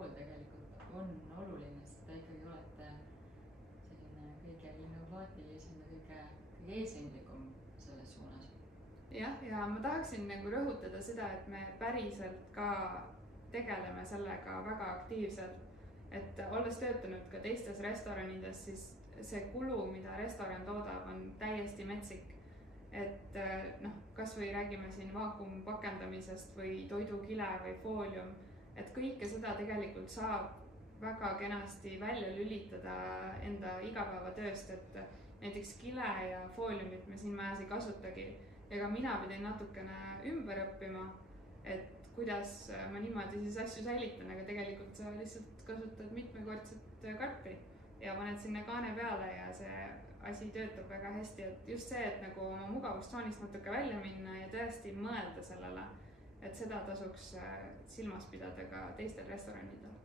pool tegelikult on oluline, sest te ikkagi olete selline kõige innovaatilisem ja kõige eesrindlikum selles suunas. Jah, ja ma tahaksin nagu rõhutada seda, et me päriselt ka tegeleme sellega väga aktiivselt. Et olles töötanud ka teistes restoranides, siis see kulu, mida restoran toodab, on täiesti metsik. Et kas või räägime siin vaakumpakendamisest või toidukile või foolium, et kõike seda tegelikult saab väga kenasti välja lülitada enda igapäevatööst, et näiteks kile ja fooliumit me siin majas ei kasutagi. Ja ka mina pidin natukene ümber õppima, et kuidas ma niimoodi siis asju säilitan, aga tegelikult sa lihtsalt kasutad mitmekordset karpi ja paned sinna kaane peale ja see asi töötab väga hästi, et just see, et nagu oma mugavustsoonist natuke välja minna ja tõesti mõelda sellele, et seda tasuks silmas pidada ka teistel restoranidel.